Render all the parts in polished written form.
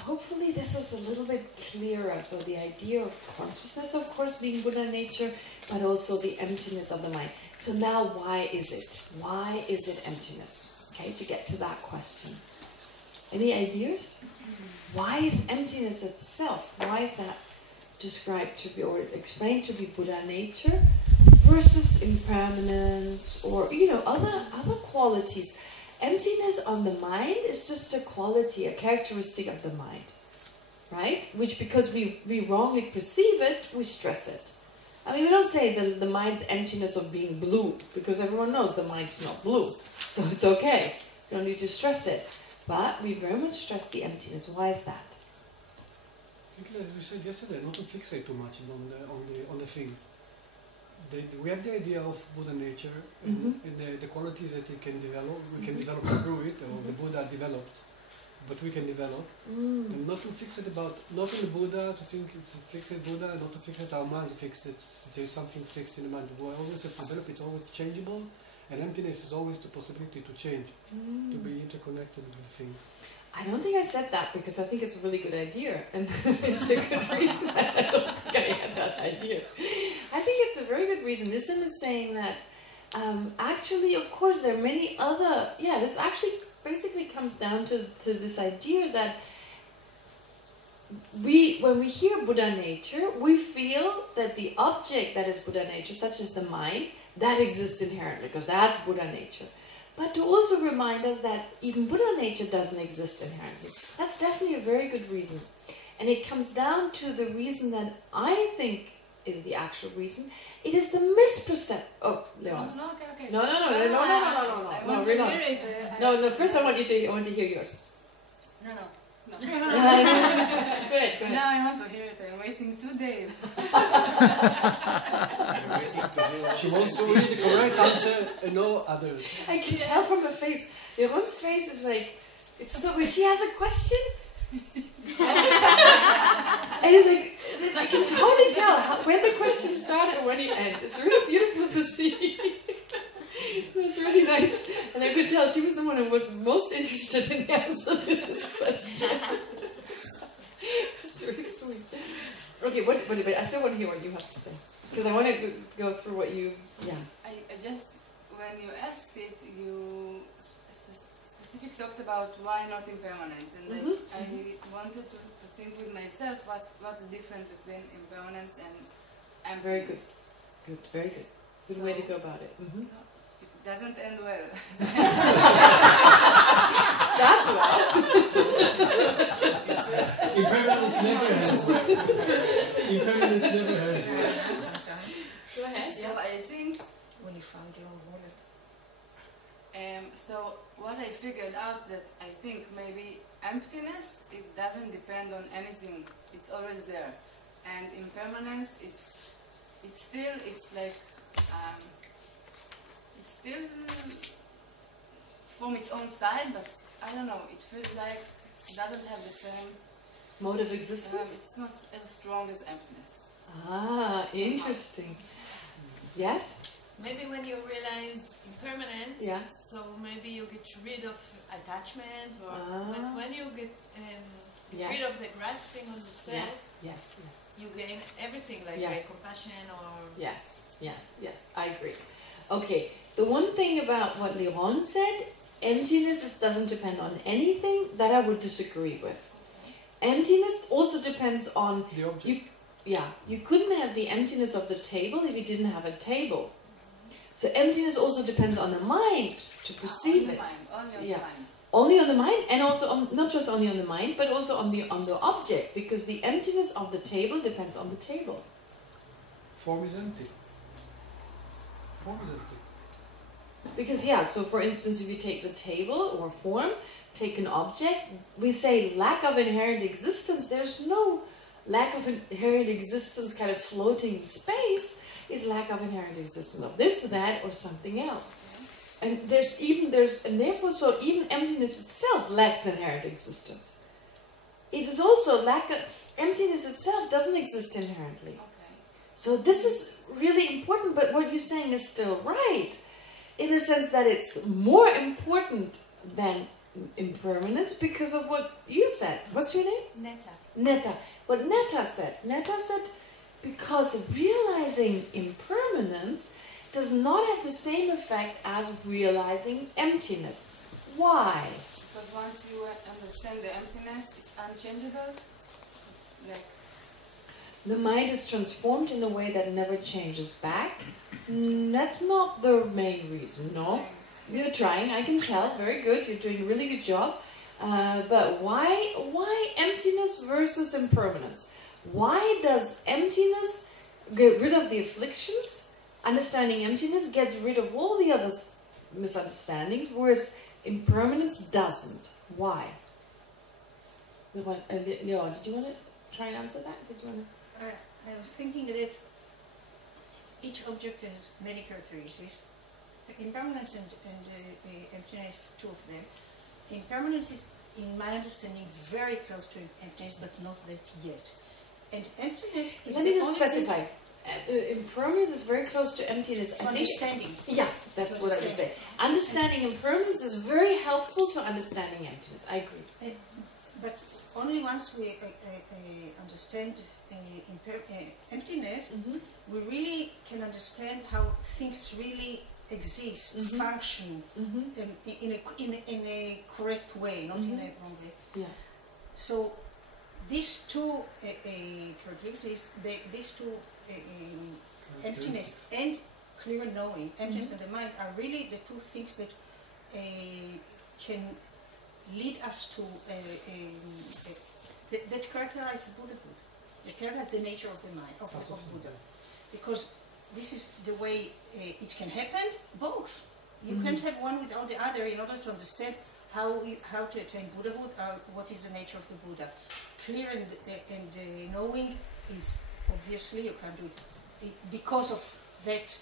hopefully this is a little bit clearer. So the idea of consciousness, of course, being Buddha nature, but also the emptiness of the mind. So now why is it? Why is it emptiness? Okay, to get to that question. Any ideas? Why is emptiness itself? Why is that described to be, or explained to be Buddha nature versus impermanence or, other qualities? Emptiness on the mind is just a quality, a characteristic of the mind, right? Which, because we wrongly perceive it, we stress it. I mean, we don't say the mind's emptiness of being blue, because everyone knows the mind's not blue, so it's okay. You don't need to stress it. But we very much stress the emptiness. Why is that? As we said yesterday, not to fixate too much on the thing. We have the idea of Buddha nature and the qualities that it can develop. We can develop through it, or the Buddha developed, but we can develop. And not to fixate about, not in the Buddha, to think it's a fixed Buddha, not to fixate our mind, there's something fixed in the mind. We always have to develop, it's always changeable, and emptiness is always the possibility to change, to be interconnected with things. I don't think I said that because I think it's a really good idea, and it's a good reason. I don't think I had that idea. I think it's a very good reason. Nissim is saying that actually, of course, there are many other. Yeah, this actually basically comes down to this idea that when we hear Buddha nature, we feel that the object that is Buddha nature, such as the mind, that exists inherently because that's Buddha nature. But to also remind us that even Buddha nature doesn't exist inherently. That's definitely a very good reason. And it comes down to the reason that I think is the actual reason. It is the misperception. Oh, Leon. No, okay. No, No, first I want to hear yours. No. Go ahead. Now I want to hear it. I'm waiting 2 days. She wants to read the correct answer and no others. I can tell from her face. Leon's face is like, it's so when she has a question. And it's like, I can totally tell when the question started and when it ends. It's really beautiful to see. It was really nice. And I could tell she was the one who was most interested in the answer to this question. It's really sweet. Okay, what, I still want to hear what you have to say. Because I want to go through what you, I just, when you asked it, you specifically talked about why not impermanent. And I wanted to think with myself what's the difference between impermanence and emptiness. Very good. Very good. Good way to go about it. It doesn't end well. Starts well. Impermanence never ends well. Impermanence never ends well. Go ahead. So I think when you found your own wallet. So what I figured out that I think maybe emptiness, it doesn't depend on anything. It's always there. And impermanence, it's still from its own side, but I don't know, it feels like it doesn't have the same mode of existence? It's not as strong as emptiness. Ah, interesting. Yes? Maybe when you realize impermanence, so maybe you get rid of attachment, or but when you get rid of the grasping on the self, you gain everything like compassion or... Yes, I agree. Okay, the one thing about what Leon said, emptiness doesn't depend on anything, that I would disagree with. Emptiness also depends on... the object. You couldn't have the emptiness of the table if you didn't have a table. So emptiness also depends on the mind to perceive it. Only on the mind. Only on the mind, and also not just only on the mind, but also on the object, because the emptiness of the table depends on the table. Form is empty. Form is empty. Because so for instance, if you take the table or form, take an object, we say lack of inherent existence. There's no lack of inherent existence kind of floating in space. Is lack of inherent existence of this, that, or something else. And and therefore, so even emptiness itself lacks inherent existence. It is also emptiness itself doesn't exist inherently. Okay. So this is really important, but what you're saying is still right, in the sense that it's more important than impermanence because of what you said. What's your name? Netta. Netta. What Netta said. Netta said because realizing impermanence does not have the same effect as realizing emptiness. Why? Because once you understand the emptiness, it's unchangeable. It's like the mind is transformed in a way that never changes back. That's not the main reason, no. You're trying, I can tell. Very good. You're doing a really good job. But why emptiness versus impermanence? Why does emptiness get rid of the afflictions? Understanding emptiness gets rid of all the other misunderstandings, whereas impermanence doesn't. Why? Leo, did you want to try and answer that? Did you want to? I was thinking that each object has many characteristics. Impermanence and the emptiness, two of them. Impermanence is, in my understanding, very close to emptiness, but not that yet. And emptiness is. Let me just specify. Impermanence is very close to emptiness. Understanding. Yeah, that's what I would say. Understanding impermanence is very helpful to understanding emptiness. I agree. But only once we understand emptiness, we really can understand how things really exist, function in a correct way, not in a wrong way. Yeah. So these two characteristics, these two emptiness and clear knowing, emptiness and the mind, are really the two things that can lead us to that characterize Buddhahood, that characterize the nature of the mind, of Buddha. Because this is the way it can happen, both. You can't have one without the other in order to understand how to attain Buddhahood, what is the nature of the Buddha. Clear and knowing is obviously, you can't do it. Because of that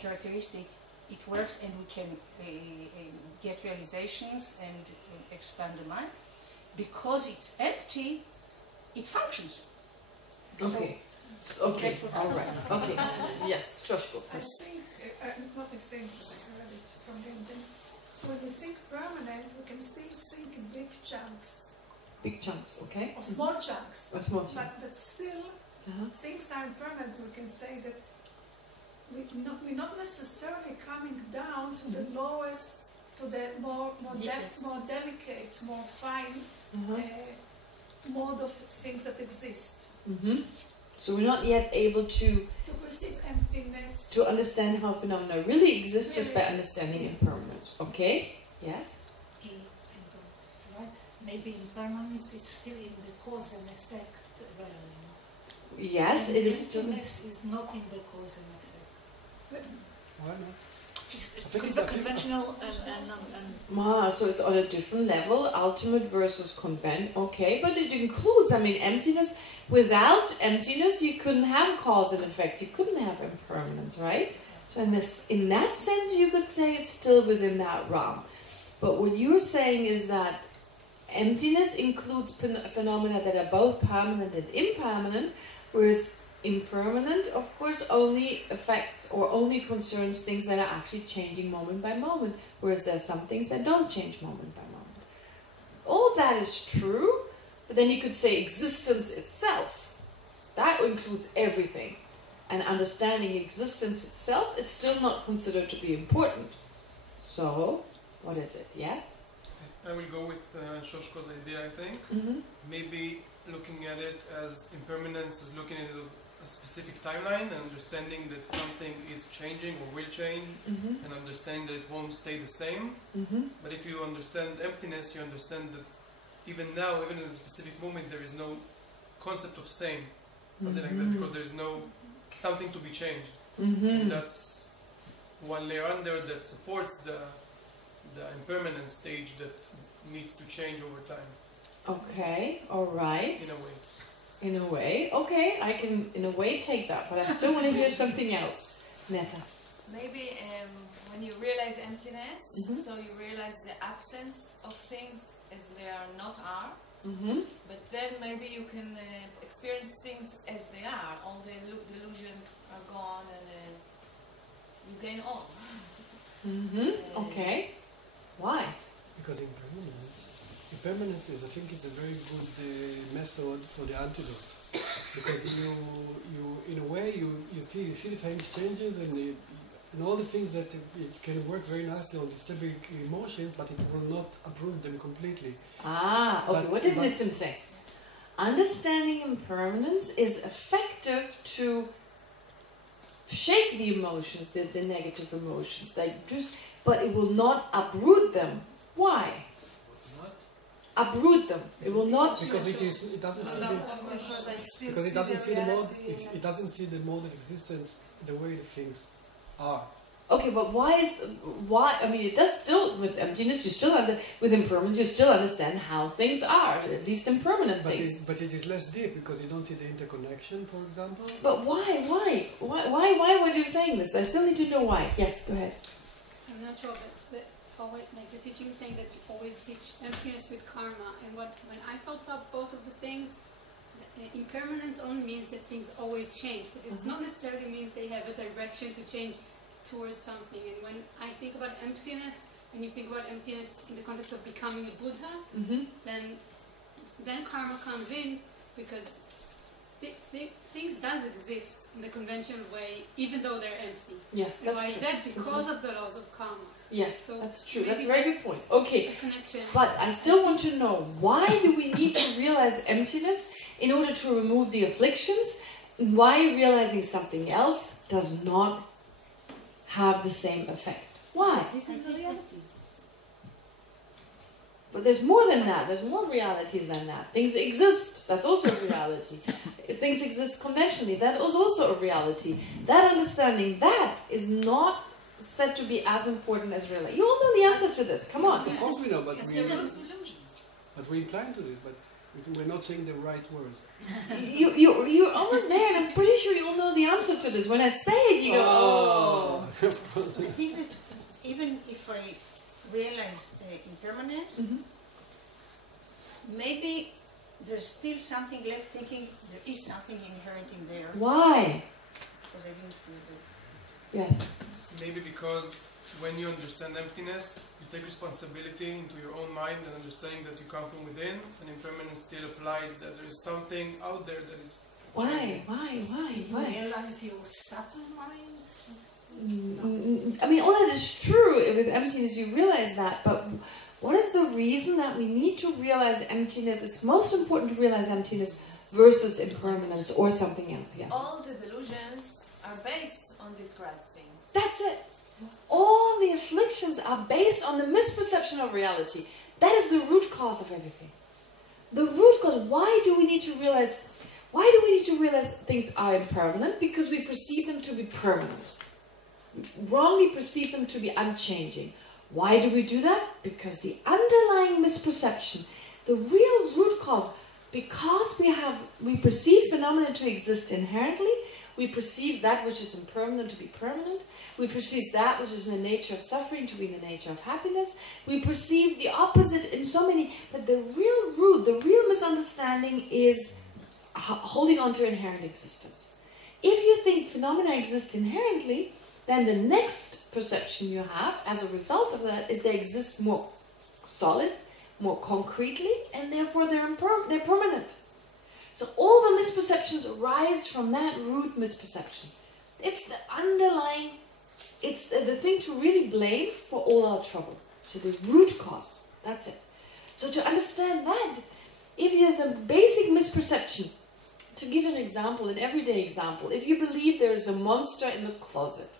characteristic, it works and we can get realizations and expand the mind. Because it's empty, it functions. Okay. Okay, all right. Okay. Yes, Josh, go first. I think, not I think, but I heard it from him. When we think permanent, we can still think in big chunks. Big chunks, okay? Or small chunks. Or small chunks. But still, things are impermanent. We can say that we're not necessarily coming down to the lowest, to the more delicate, more fine mode of things that exist. So we're not yet able to perceive emptiness. To understand how phenomena really exist just by understanding impermanence. Okay? Yes? Maybe impermanence is still in the cause and effect realm. Yes, and it is. Emptiness is not in the cause and effect. Why not? Just conventional and so it's on a different level, ultimate versus convent. Okay, but it includes, I mean, emptiness. Without emptiness, you couldn't have cause and effect. You couldn't have impermanence, right? So in that sense, you could say it's still within that realm. But what you're saying is that emptiness includes phenomena that are both permanent and impermanent, whereas impermanent, of course, only affects or only concerns things that are actually changing moment by moment, whereas there are some things that don't change moment by moment. All that is true, but then you could say existence itself. That includes everything. And understanding existence itself is still not considered to be important. So, what is it? Yes? I will go with Shoshko's idea, I think. Maybe looking at it as impermanence, as looking at a specific timeline and understanding that something is changing or will change, and understanding that it won't stay the same. But if you understand emptiness, you understand that even now, even in a specific moment, there is no concept of same, something like that, because there is no something to be changed. And that's one layer under that supports the impermanence stage that needs to change over time. Okay, all right. In a way. In a way. Okay, I can in a way take that, but I still want to hear something else. Netta. Maybe when you realize emptiness, so you realize the absence of things as they are not are, but then maybe you can experience things as they are. All the delusions are gone and you gain all. Okay. Why? Because impermanence is, I think, it's a very good method for the antidotes. Because you in a way, you see the things changes and all the things that it can work very nicely on disturbing emotions, but it will not uproot them completely. Ah, okay. What did Nissim say? Understanding impermanence is effective to shake the emotions, the negative emotions, but it will not uproot them. Why? What? Uproot them. It will not. Because it doesn't see the mode of existence the way the things are. Okay, but why? I mean, it does still with emptiness. With impermanence, you still understand how things are, at least impermanent things. But it is less deep because you don't see the interconnection, for example. But why? Why were you saying this? I still need to know why. Yes, go ahead. I'm not sure, but always, like the teaching is saying that you always teach emptiness with karma. And when I thought about both of the things, impermanence only means that things always change, but it's not necessarily means they have a direction to change towards something. And when I think about emptiness, and you think about emptiness in the context of becoming a Buddha, then karma comes in, because things does exist in the conventional way, even though they're empty. Yes, that's why true. Is that because of the laws of karma? Yes, so that's true. That's a very good point. Okay, connection. But I still want to know, why do we need to realize emptiness in order to remove the afflictions? Why realizing something else does not have the same effect? Why? This is the reality. But there's more than that. There's more realities than that. Things exist. That's also a reality. Things exist conventionally. That is also a reality. That understanding, that is not said to be as important as reality. You all know the answer to this. Come on. Of course we know, but we incline to this, but we're not saying the right words. You're almost there, and I'm pretty sure you all know the answer to this. When I say it, you go, oh. I think that even if I realize impermanence, maybe there's still something left thinking there is something inherent in there. Why? Because I didn't feel this. Yes. Maybe because when you understand emptiness, you take responsibility into your own mind and understanding that you come from within, and impermanence still applies that there is something out there that is changing. Why? You realize your subtle mind? I mean, all that is true with emptiness, you realize that, but what is the reason that we need to realize emptiness? It's most important to realize emptiness versus impermanence or something else. Yeah. All the delusions are based on this grasping. That's it. All the afflictions are based on the misperception of reality. That is the root cause of everything. The root cause, why do we need to realize things are impermanent? Because we perceive them to be permanent. Wrongly perceive them to be unchanging. Why do we do that? Because the underlying misperception, the real root cause, because we perceive phenomena to exist inherently, we perceive that which is impermanent to be permanent. We perceive that which is in the nature of suffering to be in the nature of happiness. We perceive the opposite in so many, but the real root, the real misunderstanding is holding on to inherent existence. If you think phenomena exist inherently, then the next perception you have as a result of that is they exist more solid, more concretely, and therefore they're permanent. So all the misperceptions arise from that root misperception. It's the underlying, it's the thing to really blame for all our trouble. So the root cause, that's it. So to understand that, if there's a basic misperception, to give an example, an everyday example, if you believe there's a monster in the closet,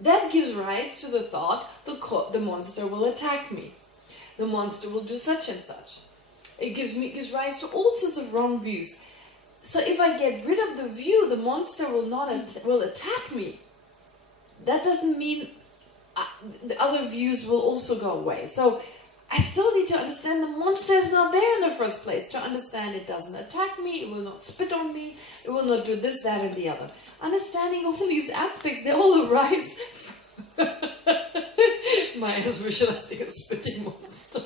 that gives rise to the thought, the monster will attack me. The monster will do such and such. It gives rise to all sorts of wrong views. So if I get rid of the view, the monster will attack me. That doesn't mean the other views will also go away. So I still need to understand the monster is not there in the first place. To understand it doesn't attack me, it will not spit on me, it will not do this, that, and the other. Understanding all these aspects, they all arise from Maya's visualizing a spitting monster.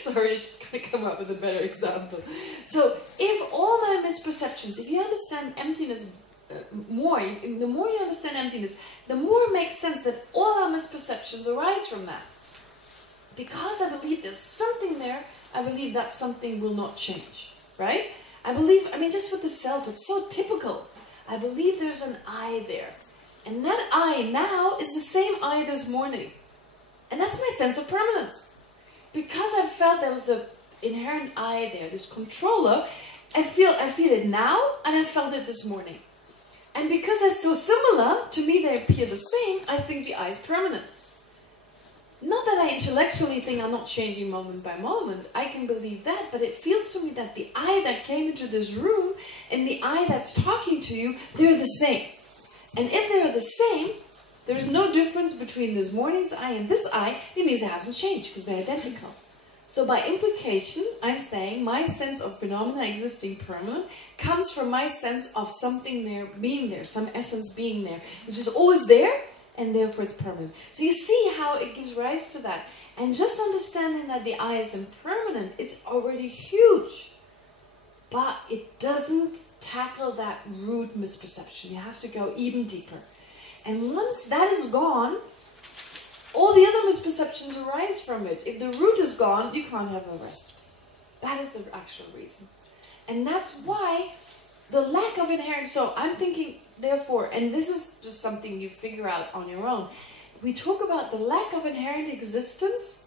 Sorry, just going to come up with a better example. So, if all my misperceptions, if you understand emptiness the more you understand emptiness, the more it makes sense that all our misperceptions arise from that. Because I believe there's something there, I believe that something will not change, right? I believe, just with the self, it's so typical. I believe there's an I there. And that I now is the same I this morning. And that's my sense of permanence. Because I felt there was the inherent I there, this controller, I feel it now, and I felt it this morning. And because they're so similar, to me they appear the same, I think the I is permanent. Not that I intellectually think I'm not changing moment by moment, I can believe that, but it feels to me that the I that came into this room and the I that's talking to you, they're the same. And if they're the same, there's no difference between this morning's I and this I, it means it hasn't changed because they're identical. So by implication, I'm saying my sense of phenomena existing permanent comes from my sense of something there being there, some essence being there, which is always there, and therefore it's permanent. So you see how it gives rise to that. And just understanding that the I is impermanent, it's already huge. But it doesn't tackle that root misperception. You have to go even deeper. And once that is gone, all the other misperceptions arise from it. If the root is gone, you can't have the rest. That is the actual reason. And that's why the lack of inherent... So I'm thinking, therefore, and this is just something you figure out on your own, we talk about the lack of inherent existence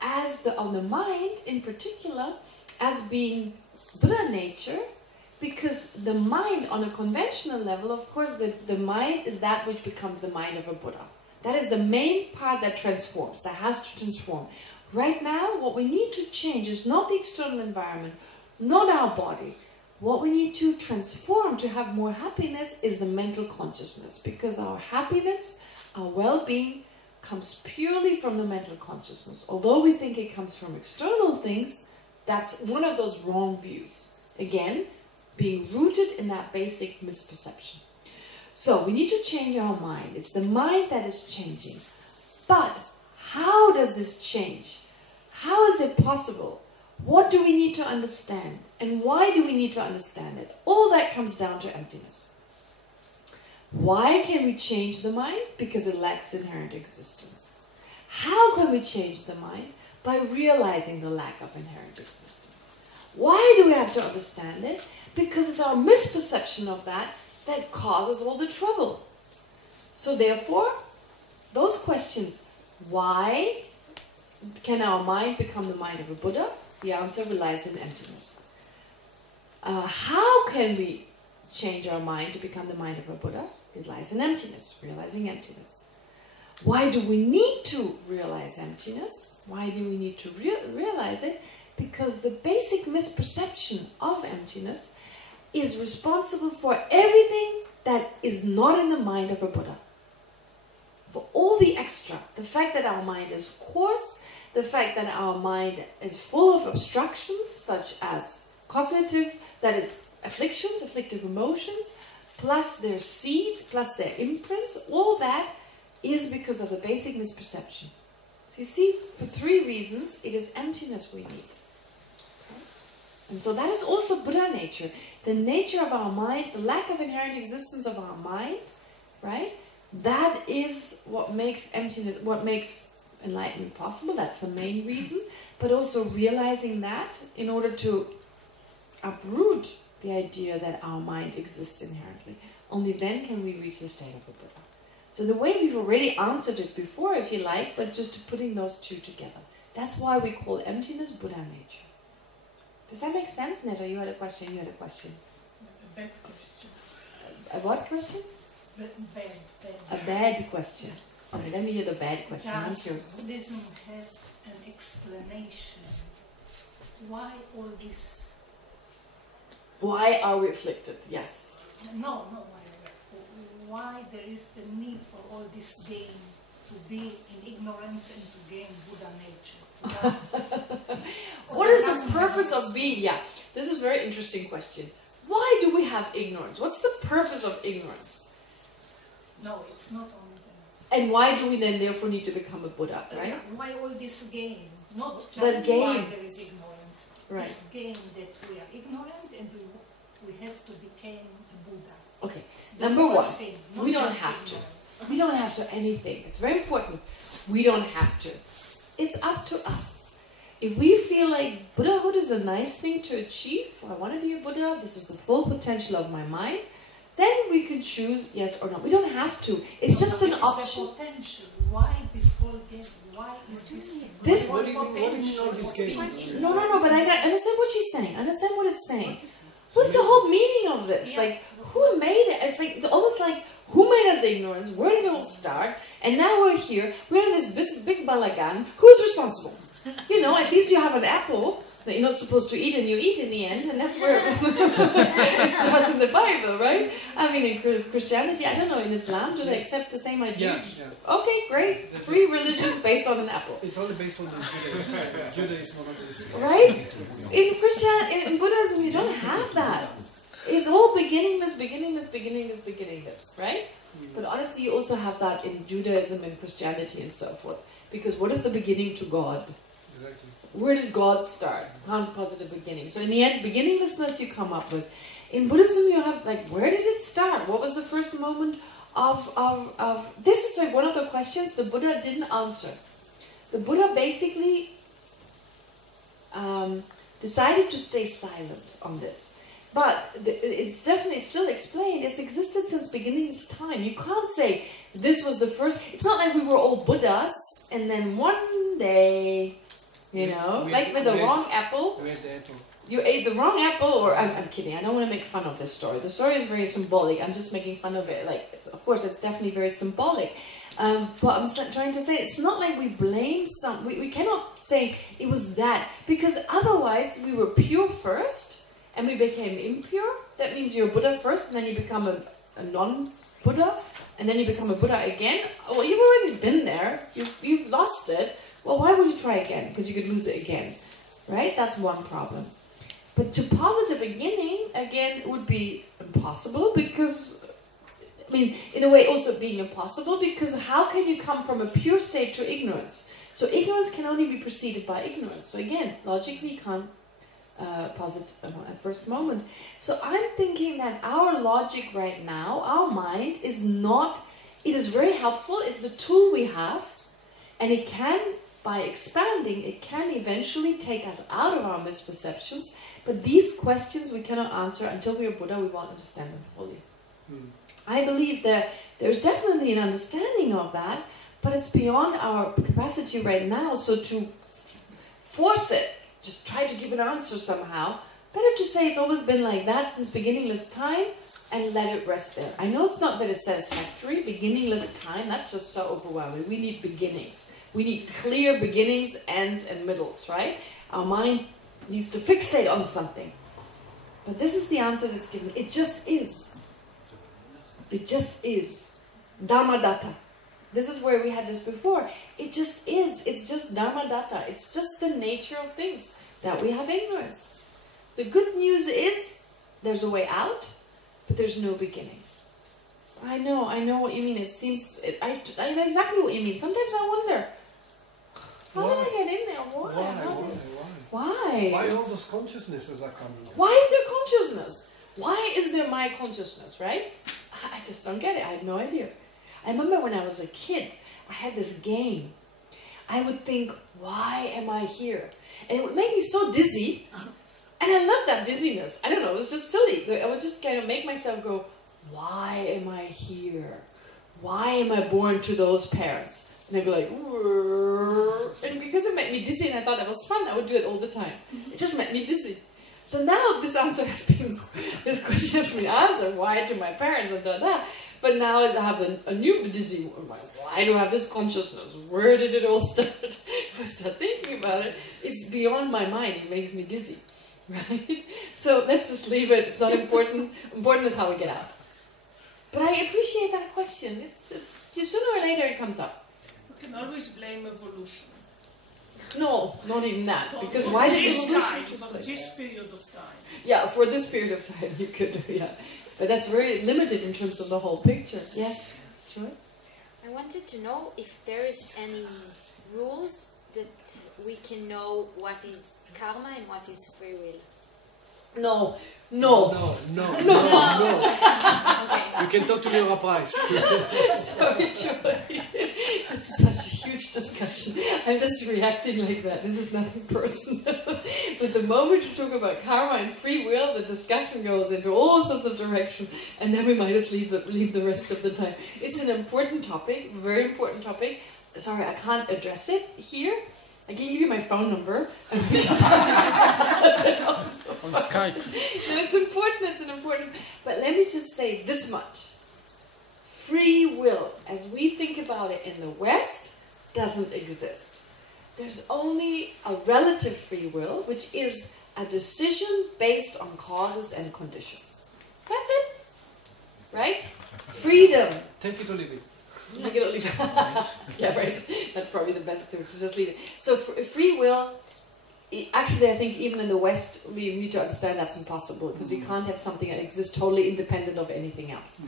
as on the mind, in particular, as being Buddha nature, because the mind on a conventional level, of course, the mind is that which becomes the mind of a Buddha. That is the main part that transforms, that has to transform. Right now, what we need to change is not the external environment, not our body. What we need to transform to have more happiness is the mental consciousness, because our happiness, our well-being, comes purely from the mental consciousness. Although we think it comes from external things, that's one of those wrong views. Again, being rooted in that basic misperception. So we need to change our mind. It's the mind that is changing. But how does this change? How is it possible? What do we need to understand? And why do we need to understand it? All that comes down to emptiness. Why can we change the mind? Because it lacks inherent existence. How can we change the mind? By realizing the lack of inherent existence. Why do we have to understand it? Because it's our misperception of that causes all the trouble. So therefore, those questions, why can our mind become the mind of a Buddha? The answer lies in emptiness. How can we change our mind to become the mind of a Buddha? It lies in emptiness, realizing emptiness. Why do we need to realize emptiness? Why do we need to realize it? Because the basic misperception of emptiness is responsible for everything that is not in the mind of a Buddha. For all the extra, the fact that our mind is coarse, the fact that our mind is full of obstructions, such as cognitive, that is afflictions, afflictive emotions, plus their seeds, plus their imprints, all that is because of the basic misperception. So you see, for three reasons, it is emptiness we need. Okay? And so that is also Buddha nature. The nature of our mind, the lack of inherent existence of our mind, right? That is what makes emptiness, what makes enlightenment possible. That's the main reason. But also realizing that in order to uproot the idea that our mind exists inherently. Only then can we reach the state of a Buddha. So the way we've already answered it before, if you like, but just putting those two together. That's why we call emptiness Buddha nature. Does that make sense, Neto? You had a question, A bad question. A what question? Bad. A bad question. Okay, let me hear the bad question. I'm curious. Buddhism has an explanation. Why all this? Why are we afflicted? Yes. No. Why there is the need for all this gain, to be in ignorance and to gain Buddha nature? What is the purpose of being? Yeah, this is a very interesting question. Why do we have ignorance? What's the purpose of ignorance? No, it's not only that. And why do we then therefore need to become a Buddha, right? Why all this gain? Not just why there is ignorance. Right. This gain that we are ignorant and we have to become a Buddha. Okay, number one, we don't have to. We don't have to anything. It's very important. We don't have to. It's up to us. If we feel like Buddhahood is a nice thing to achieve, I want to be a Buddha, this is the full potential of my mind, then we can choose yes or no. We don't have to. It's just an option. Potential. Why this whole game? Why is this? What do you mean all these games? No, but I understand what she's saying. I understand what it's saying. What's the whole meaning of this? Like, who made it? It's almost like, who made us the ignorance? Where did it all start? And now we're here. We're in this big balagan. Who's responsible? You know, at least you have an apple that you're not supposed to eat and you eat in the end, and that's where it starts in the Bible, right? I mean, in Christianity, I don't know, in Islam, do they accept the same idea? Yeah. Okay, great. 3 religions based on an apple. It's only based on the Judaism. Judaism monotheism. Right? In Buddhism, you don't have that. It's all beginningless, right? But honestly, you also have that in Judaism and Christianity and so forth. Because what is the beginning to God? Exactly. Where did God start? Can't positive beginning. So in the end, beginninglessness you come up with. In Buddhism, you have like, where did it start? What was the first moment of this is like one of the questions the Buddha didn't answer. The Buddha basically decided to stay silent on this. But it's definitely still explained. It's existed since beginningless time. You can't say this was the first. It's not like we were all Buddhas and then one day, you know, like with the wrong apple. We had the apple. You ate the wrong apple, or I'm kidding. I don't want to make fun of this story. The story is very symbolic. I'm just making fun of it. Like, of course, it's definitely very symbolic. But I'm trying to say it's not like we blame some. We cannot say it was that, because otherwise we were pure first and we became impure. That means you're a Buddha first, and then you become a non-Buddha, and then you become a Buddha again. Well, you've already been there. You've lost it. Well, why would you try again? Because you could lose it again, right? That's one problem. But to posit a beginning, again, would be impossible because, I mean, in a way also being impossible, because how can you come from a pure state to ignorance? So ignorance can only be preceded by ignorance. So again, logically you can't posit a first moment. So I'm thinking that our logic right now, our mind is not, it is very helpful, it's the tool we have, and it can, by expanding, it can eventually take us out of our misperceptions. But these questions we cannot answer until we are Buddha, we won't understand them fully. I believe that there's definitely an understanding of that, but it's beyond our capacity right now. So to force it, just try to give an answer somehow, better to say it's always been like that since beginningless time and let it rest there. I know it's not that it's satisfactory, beginningless time, that's just so overwhelming. We need beginnings. We need clear beginnings, ends, and middles, right? Our mind needs to fixate on something. But this is the answer that's given. It just is. It just is. Dharmadatta. This is where we had this before. It just is. It's just Dharmadatta. It's just the nature of things that we have ignorance. The good news is there's a way out, but there's no beginning. I know what you mean. It seems, I know exactly what you mean. Sometimes I wonder, how did I get in there? Why? Why all those consciousnesses are coming? Why is there consciousness? Why is there my consciousness, right? I just don't get it. I have no idea. I remember when I was a kid, I had this game. I would think, why am I here? And it would make me so dizzy. And I loved that dizziness. I don't know, it was just silly. I would just kind of make myself go, why am I here? Why am I born to those parents? And I'd be like, and because it made me dizzy and I thought that was fun, I would do it all the time. It just made me dizzy. So now this question has been answered, why to my parents and that. But now I have a new dizzy, why do I have this consciousness? Where did it all start? If I start thinking about it, it's beyond my mind, it makes me dizzy. Right? So let's just leave it, it's not important. Important is how we get out. But I appreciate that question. Sooner or later it comes up. You can always blame evolution. No, not even that. Because why did evolution take for place? this period of time. Yeah, for this period of time you could, yeah. But that's very limited in terms of the whole picture. Yes, sure. I wanted to know if there is any rules that we can know what is karma and what is free will. No. No. You can talk to Laura Price. Sorry, Joy. This is such a huge discussion. I'm just reacting like that. This is nothing personal. But the moment you talk about karma and free will, the discussion goes into all sorts of directions, and then we might just leave the rest of the time. It's an important topic, very important topic. Sorry, I can't address it here. I can give you my phone number. On Skype. No, it's important. But let me just say this much. Free will, as we think about it in the West, doesn't exist. There's only a relative free will, which is a decision based on causes and conditions. That's it. Right? Freedom. Take it or leave it. Take it or leave it. Yeah, right. That's probably the best thing, to just leave it. So free will, actually I think even in the West we need to understand that's impossible, because you can't have something that exists totally independent of anything else.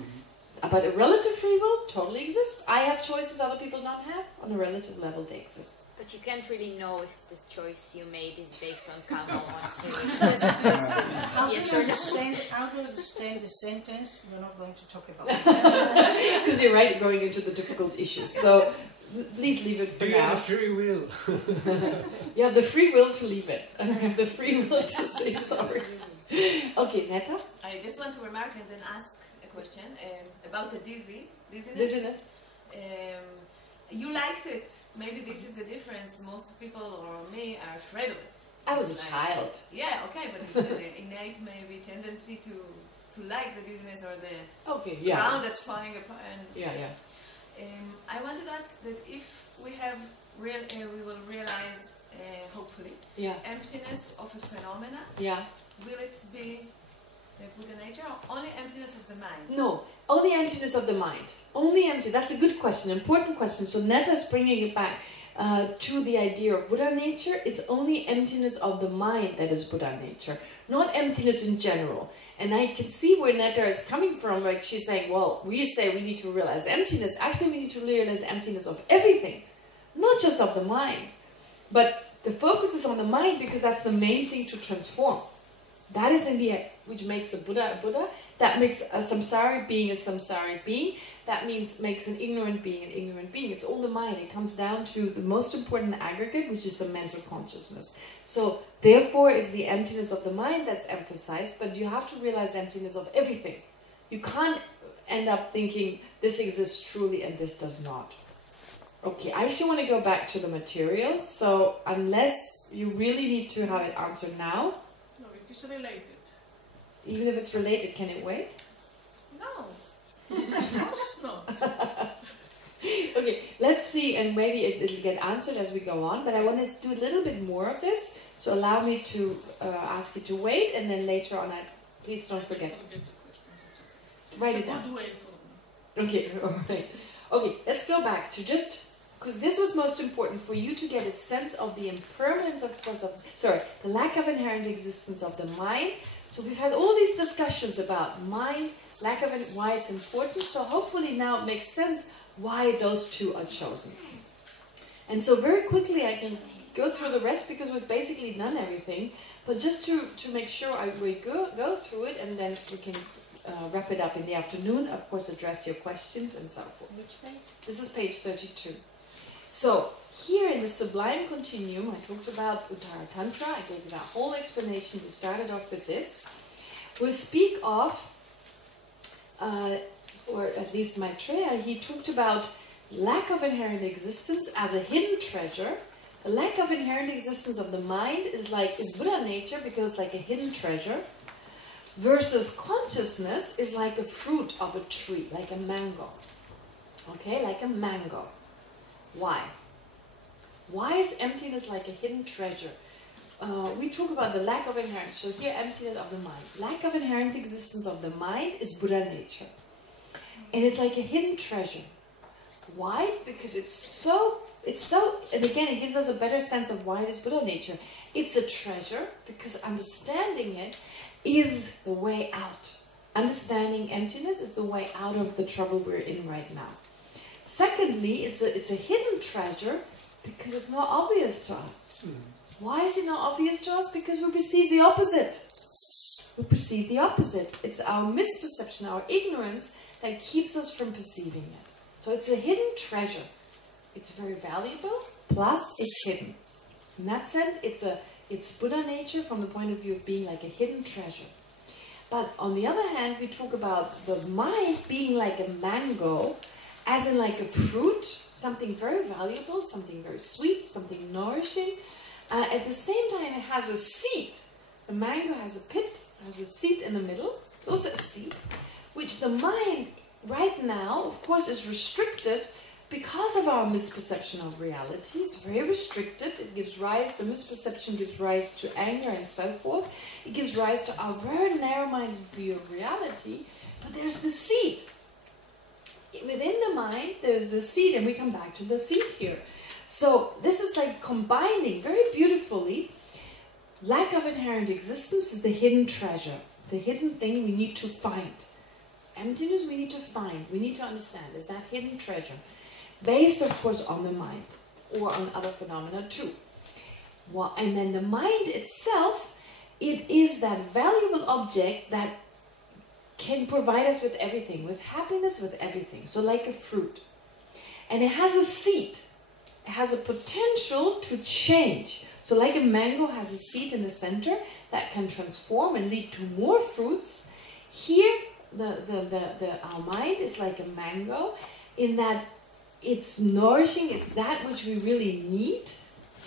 But a relative free will totally exists. I have choices other people don't have. On a relative level they exist. But you can't really know if the choice you made is based on karma or on free will. How do you understand the sentence? We're not going to talk about it. Because you're right, going into the difficult issues. So please leave it for now. Do you have a free will? You have the free will to leave it. I don't have the free will to say sorry. Okay, Netta? I just want to remark and then ask a question about the dizziness. You liked it. Maybe this is the difference. Most people, or me, are afraid of it. I was a child. Yeah, okay, but it's an innate maybe tendency to like the dizziness or the ground that's falling apart. I wanted to ask that if we have we will realize, hopefully, emptiness of a phenomena. Will it be Buddha nature, or only emptiness of the mind? No, only emptiness of the mind. Only empty. That's a good question, important question. So Netta is bringing it back to the idea of Buddha nature. It's only emptiness of the mind that is Buddha nature, not emptiness in general. And I can see where Netta is coming from. Like she's saying, well, we say we need to realize emptiness. Actually, we need to realize emptiness of everything, not just of the mind. But the focus is on the mind because that's the main thing to transform. That is in the end, which makes a Buddha a Buddha. That makes a samsaric being a samsaric being. That means makes an ignorant being an ignorant being. It's all the mind. It comes down to the most important aggregate, which is the mental consciousness. So therefore, it's the emptiness of the mind that's emphasized, but you have to realize emptiness of everything. You can't end up thinking this exists truly and this does not. Okay, I actually want to go back to the material. So unless you really need to have it answered now. No, it is related. Even if it's related, can it wait? No. Of course not. Okay, let's see, and maybe it'll get answered as we go on, but I want to do a little bit more of this, so allow me to ask you to wait, and then later on, please don't forget. Write it down. Okay, alright. Okay, let's go back to just, because this was most important for you to get a sense of the impermanence, of course, the lack of inherent existence of the mind. So we've had all these discussions about mind, lack of it, why it's important. So hopefully now it makes sense why those two are chosen. And so very quickly I can go through the rest because we've basically done everything. But just to make sure we go through it, and then we can wrap it up in the afternoon. Of course, address your questions and so forth. Which page? This is page 32. So here in the Sublime Continuum, I talked about Uttara Tantra. I gave you that whole explanation. We started off with this. We'll speak of, or at least Maitreya, he talked about lack of inherent existence as a hidden treasure. The lack of inherent existence of the mind is Buddha nature because it's like a hidden treasure. Versus consciousness is like a fruit of a tree, like a mango. Okay, like a mango. Why? Why is emptiness like a hidden treasure? We talk about the lack of inherent, so here emptiness of the mind. Lack of inherent existence of the mind is Buddha nature. And it's like a hidden treasure. Why? Because it's so, and again it gives us a better sense of why it is Buddha nature. It's a treasure because understanding it is the way out. Understanding emptiness is the way out of the trouble we're in right now. Secondly, it's a hidden treasure because it's not obvious to us. Why is it not obvious to us? Because we perceive the opposite. we perceive the opposite. It's our misperception, our ignorance, that keeps us from perceiving it. So it's a hidden treasure. It's very valuable, plus it's hidden. In that sense, it's Buddha nature from the point of view of being like a hidden treasure. But on the other hand, we talk about the mind being like a mango, as in like a fruit, something very valuable, something very sweet, something nourishing. At the same time, it has a seed. The mango has a pit, has a seed in the middle. It's also a seed, which the mind right now, of course, is restricted because of our misperception of reality. It's very restricted. It gives rise, the misperception gives rise to anger and so forth. It gives rise to our very narrow-minded view of reality. But there's the seed. Within the mind, there's the seed, and we come back to the seed here. So this is like combining very beautifully. Lack of inherent existence is the hidden treasure, the hidden thing we need to find. Emptiness we need to find, we need to understand, is that hidden treasure. Based, of course, on the mind, or on other phenomena too. Well, and then the mind itself, it is that valuable object that can provide us with everything, with happiness, with everything. So like a fruit. And it has a seed. It has a potential to change. So like a mango has a seed in the center that can transform and lead to more fruits. Here, our mind is like a mango in that it's nourishing, it's that which we really need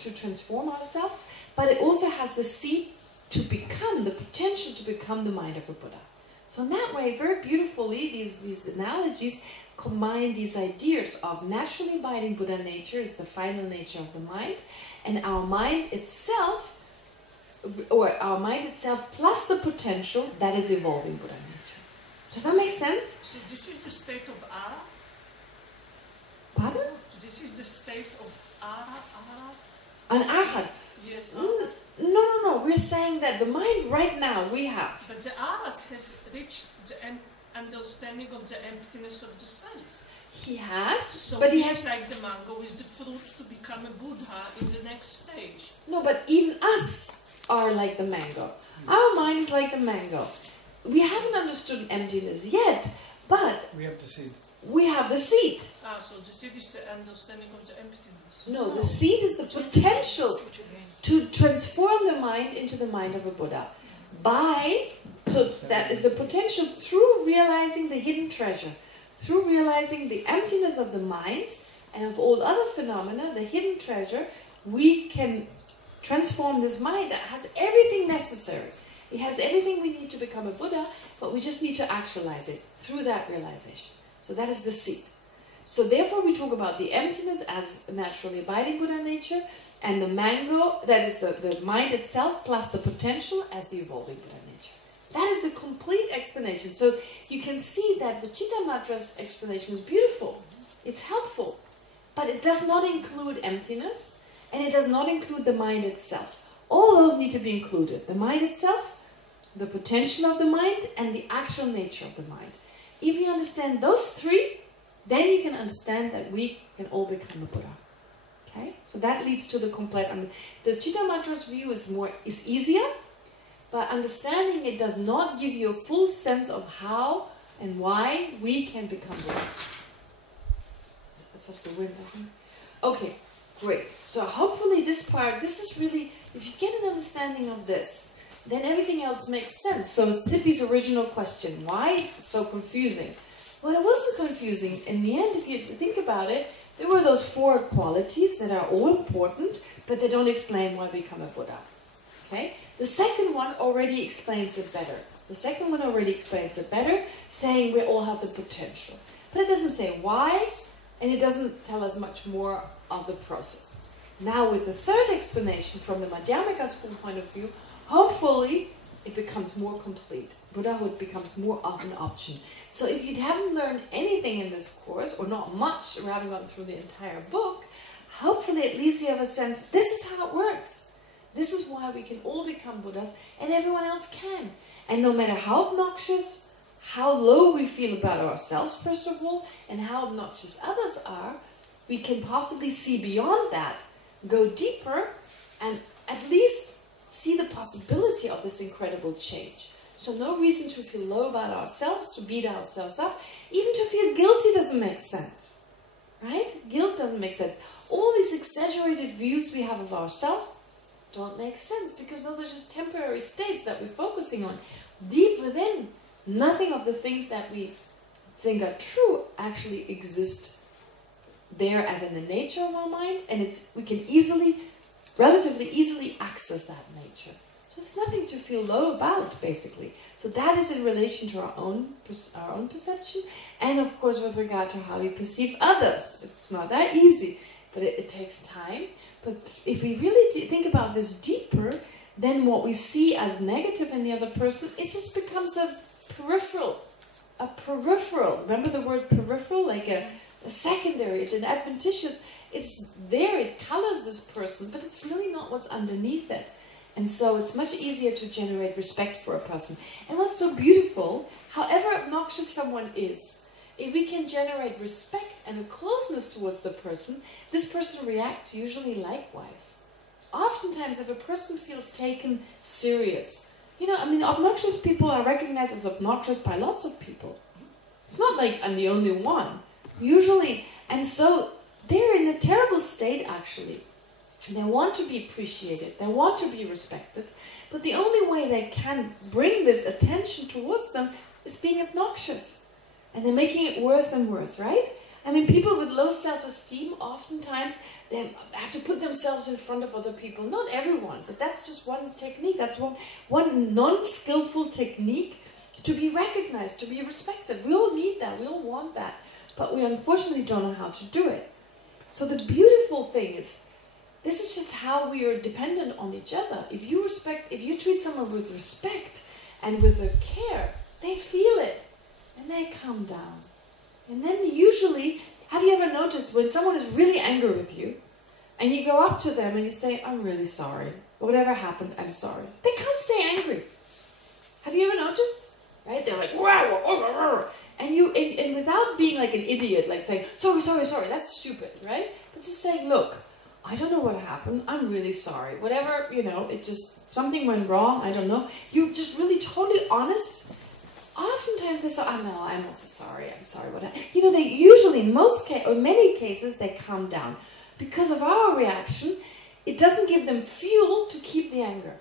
to transform ourselves, but it also has the seed to become, the potential to become the mind of a Buddha. So in that way, very beautifully, these analogies combine these ideas of naturally abiding Buddha nature is the final nature of the mind, and our mind itself, or our mind itself plus the potential that is evolving Buddha nature. Does that make sense? So this is the state of Ara? Pardon? This is the state of Ara? An Arhat? Yes. No. We're saying that the mind right now we have. But the Arhat has reached the understanding of the emptiness of the self. He has, so but he has like the mango is the fruit to become a Buddha in the next stage. No, but even us are like the mango. Our mind is like the mango. We haven't understood emptiness yet, but we have the seed. We have the seed. So the seed is the understanding of the emptiness. No, the seed is the potential to transform the mind into the mind of a Buddha. So that is the potential through realizing the hidden treasure, through realizing the emptiness of the mind and of all other phenomena, the hidden treasure, we can transform this mind that has everything necessary. It has everything we need to become a Buddha, but we just need to actualize it through that realization. So that is the seed. So therefore we talk about the emptiness as naturally abiding Buddha nature, and the mango, that is the mind itself, plus the potential as the evolving Buddha nature. That is the complete explanation. So you can see that the Chittamatra's explanation is beautiful. It's helpful. But it does not include emptiness, and it does not include the mind itself. All those need to be included. The mind itself, the potential of the mind, and the actual nature of the mind. If you understand those three, then you can understand that we can all become a Buddha. Okay? So that leads to the complete... the Chittamatra's view is easier, but understanding it does not give you a full sense of how and why we can become Buddha. That's just the wind, I think. Okay, great. So hopefully this part, this is really... If you get an understanding of this, then everything else makes sense. So Zippy's original question, why so confusing? Well, it wasn't confusing. In the end, if you think about it, there were those 4 qualities that are all important, but they don't explain why we become a Buddha. Okay? The second one already explains it better. Saying we all have the potential. But it doesn't say why, and it doesn't tell us much more of the process. Now with the third explanation from the Madhyamika school point of view, hopefully it becomes more complete. Buddhahood becomes more of an option. So if you haven't learned anything in this course, or not much, or haven't gone through the entire book, hopefully at least you have a sense, this is how it works. This is why we can all become Buddhas, and everyone else can. And no matter how obnoxious, how low we feel about ourselves, first of all, and how obnoxious others are, we can possibly see beyond that, go deeper, and at least see the possibility of this incredible change. So no reason to feel low about ourselves, to beat ourselves up. Even to feel guilty doesn't make sense. Right? Guilt doesn't make sense. All these exaggerated views we have of ourselves don't make sense because those are just temporary states that we're focusing on. Deep within, nothing of the things that we think are true actually exist there as in the nature of our mind, and we can relatively easily access that nature. So there's nothing to feel low about, basically. So that is in relation to our own perception, and of course with regard to how we perceive others. It's not that easy, but it takes time. But if we really think about this deeper, then what we see as negative in the other person, it just becomes a peripheral. Remember the word peripheral? Like a secondary, it's an adventitious. It's there, it colors this person, but it's really not what's underneath it. And so it's much easier to generate respect for a person. And what's so beautiful, however obnoxious someone is, if we can generate respect and a closeness towards the person, this person reacts usually likewise. Oftentimes, if a person feels taken serious, obnoxious people are recognized as obnoxious by lots of people. It's not like I'm the only one. Usually, and so they're in a terrible state, actually. They want to be appreciated. They want to be respected. But the only way they can bring this attention towards them is being obnoxious. And they're making it worse and worse, right? People with low self-esteem, oftentimes, they have to put themselves in front of other people. Not everyone, but that's just one technique. That's one non-skillful technique to be recognized, to be respected. We all need that. We all want that. But we unfortunately don't know how to do it. So the beautiful thing is, this is just how we are dependent on each other. If you treat someone with respect and with a care, they feel it and they calm down. And then usually, have you ever noticed when someone is really angry with you and you go up to them and you say, I'm really sorry. Whatever happened, I'm sorry. They can't stay angry. Have you ever noticed? Right? They're like, wah. And without being like an idiot, like saying, sorry, that's stupid, right? But just saying, look, I don't know what happened. I'm really sorry. Whatever, it just, something went wrong. I don't know. You're just really totally honest. Oftentimes they say, oh no, I'm also sorry. I'm sorry. They usually, in many cases, they calm down. Because of our reaction, it doesn't give them fuel to keep the anger.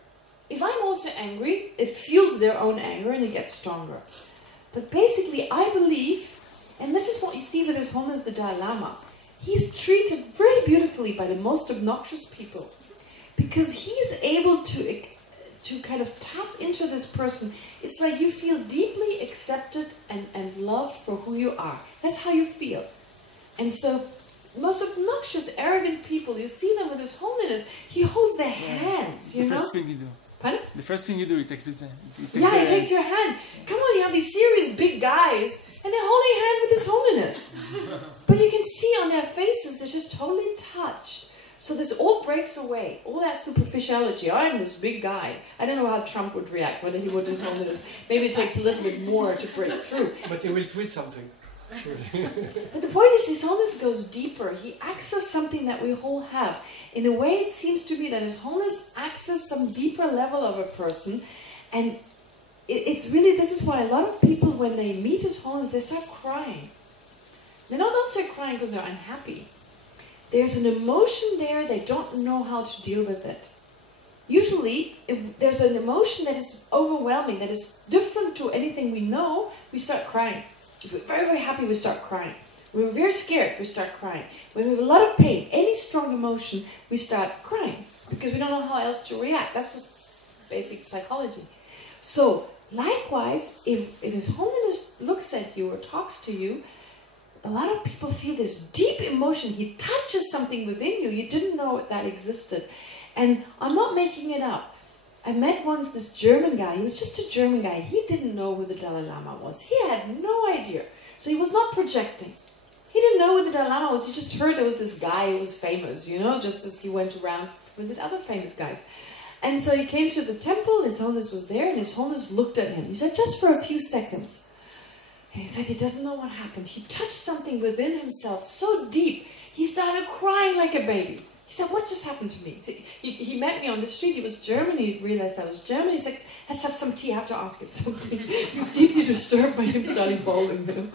If I'm also angry, it fuels their own anger and it gets stronger. But basically, I believe, and this is what you see with His Holiness the Dalai Lama, he's treated very beautifully by the most obnoxious people because he's able to kind of tap into this person. It's like you feel deeply accepted and loved for who you are. That's how you feel. And so, most obnoxious, arrogant people, you see them with His Holiness, he holds their hands, The first thing you do. Pardon? The first thing you do, he takes his hand. He takes your hand. Come on, you have these serious big guys, and they're holding your hand with His Holiness. But you can see on their faces, they're just totally touched. So this all breaks away. All that superficiality. I'm this big guy. I don't know how Trump would react, whether he would His Holiness. Maybe it takes a little bit more to break through. But he will tweet something. Surely. But the point is, His Holiness goes deeper. He accesses something that we all have. In a way, it seems to be that His Holiness accesses some deeper level of a person. And it's really, this is why a lot of people, when they meet His Holiness, they start crying. They don't start crying because they're unhappy. There's an emotion there, they don't know how to deal with it. Usually, if there's an emotion that is overwhelming, that is different to anything we know, we start crying. If we're very, very happy, we start crying. When we're very scared, we start crying. When we have a lot of pain, any strong emotion, we start crying. Because we don't know how else to react. That's just basic psychology. So, likewise, if His Holiness looks at you or talks to you, a lot of people feel this deep emotion. He touches something within you. You didn't know that existed. And I'm not making it up. I met once this German guy. He was just a German guy. He didn't know who the Dalai Lama was. He had no idea. So he was not projecting. He didn't know who the Dalai Lama was. He just heard there was this guy who was famous, just as he went around to visit other famous guys. And so he came to the temple. His Holiness was there, and His Holiness looked at him. He said, just for a few seconds. And he said he doesn't know what happened. He touched something within himself so deep, he started crying like a baby. He said, what just happened to me? He met me on the street. He was German. He realized I was German. He's like, let's have some tea. I have to ask you something. He was deeply disturbed by him starting bawling, you know.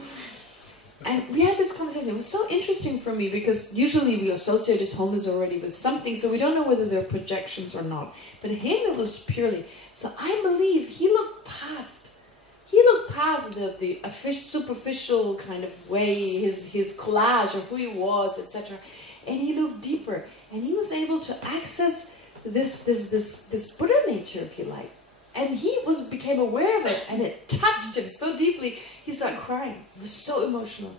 And we had this conversation. It was so interesting for me because usually we associate his homeless already with something, so we don't know whether they're projections or not. But him, it was purely. So I believe he looked past the superficial kind of way, his collage of who he was, etc. And he looked deeper, and he was able to access this Buddha nature, if you like. And he became aware of it, and it touched him so deeply, he started crying. It was so emotional.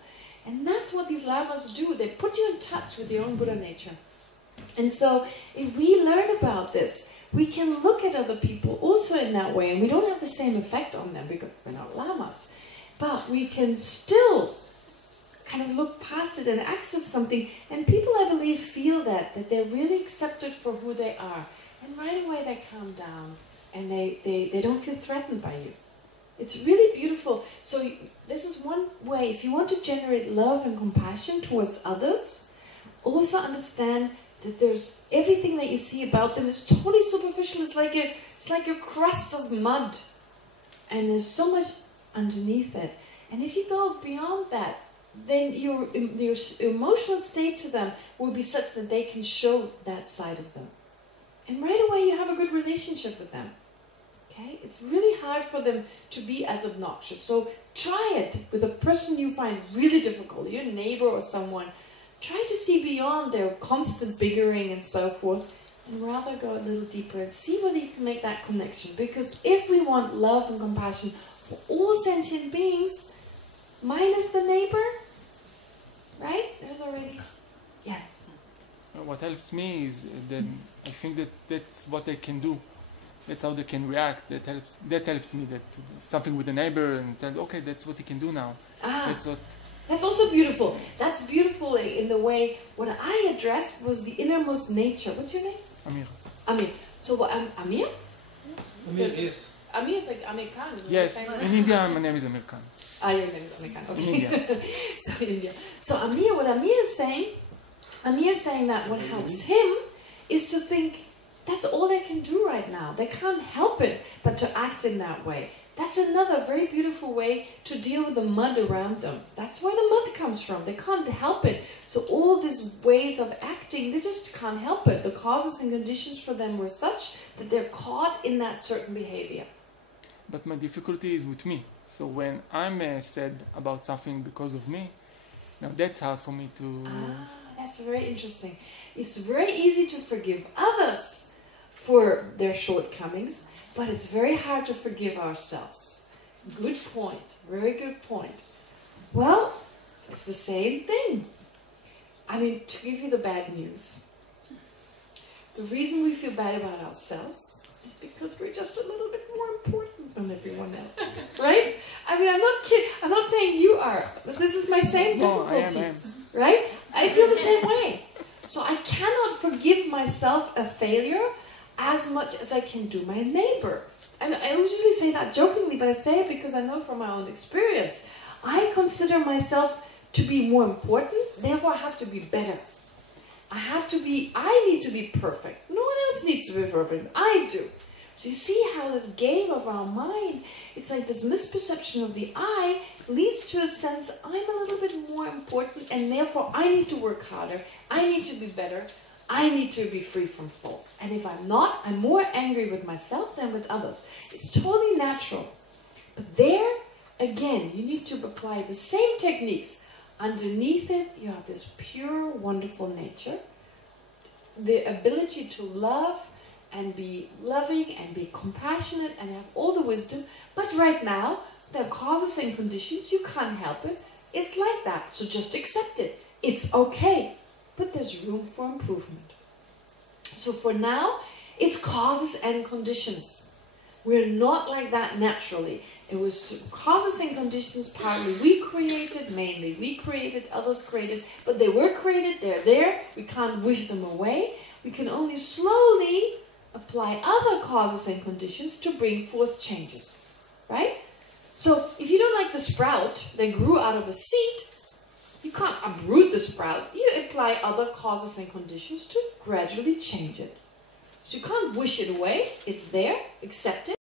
And that's what these lamas do. They put you in touch with your own Buddha nature. And so if we learn about this, we can look at other people also in that way, and we don't have the same effect on them because we're not lamas. But we can still kind of look past it and access something. And people, I believe, feel that they're really accepted for who they are. And right away they calm down, and they don't feel threatened by you. It's really beautiful. So this is one way. If you want to generate love and compassion towards others, also understand that there's everything that you see about them is totally superficial. It's like a crust of mud, and there's so much underneath it. And if you go beyond that, then your emotional state to them will be such that they can show that side of them. And right away you have a good relationship with them. Okay? It's really hard for them to be as obnoxious. So try it with a person you find really difficult, your neighbor or someone. Try to see beyond their constant bickering and so forth, and rather go a little deeper and see whether you can make that connection. Because if we want love and compassion for all sentient beings, minus the neighbor, right? There's already... Yes? What helps me is that I think that that's what they can do. That's how they can react. That helps me. That something with the neighbor and tell, okay, that's what he can do now. That's also beautiful. That's beautiful in the way what I addressed was the innermost nature. What's your name? Amir. Amir. So what? Amir? Amir, yes. Amir is like Amir Khan. Yes. In India, my name is Amir Khan. Your name is Amir Khan. Okay. In India. So in India. So Amir, what Amir is saying that what helps him is to think that's all they can do right now. They can't help it but to act in that way. That's another very beautiful way to deal with the mud around them. That's where the mud comes from. They can't help it. So all these ways of acting, they just can't help it. The causes and conditions for them were such that they're caught in that certain behavior. But my difficulty is with me. So when I'm sad about something because of me, now that's hard for me to... That's very interesting. It's very easy to forgive others for their shortcomings, but it's very hard to forgive ourselves. Good point. Very good point. Well, it's the same thing. I mean, to give you the bad news, the reason we feel bad about ourselves is because we're just a little bit more important than everyone else. Right? I mean, I'm not kidding. I'm not saying you are, but this is my same difficulty. I am. Right? I feel the same way. So I cannot forgive myself a failure as much as I can do my neighbor. And I always usually say that jokingly, but I say it because I know from my own experience. I consider myself to be more important, therefore I have to be better. I need to be perfect. No one else needs to be perfect. I do. So you see how this game of our mind, it's like this misperception of the I leads to a sense I'm a little bit more important and therefore I need to work harder. I need to be better. I need to be free from faults. And if I'm not, I'm more angry with myself than with others. It's totally natural. But there, again, you need to apply the same techniques. Underneath it, you have this pure, wonderful nature. The ability to love and be loving and be compassionate and have all the wisdom. But right now, there are causes and conditions. You can't help it. It's like that. So just accept it. It's okay. But there's room for improvement. So for now, it's causes and conditions. We're not like that naturally. It was causes and conditions, partly we created, mainly we created, others created, but they were created, they're there, we can't wish them away. We can only slowly apply other causes and conditions to bring forth changes, right? So if you don't like the sprout that grew out of a seed, You can't uproot the sprout. You apply other causes and conditions to gradually change it. So you can't wish it away. It's there. Accept it.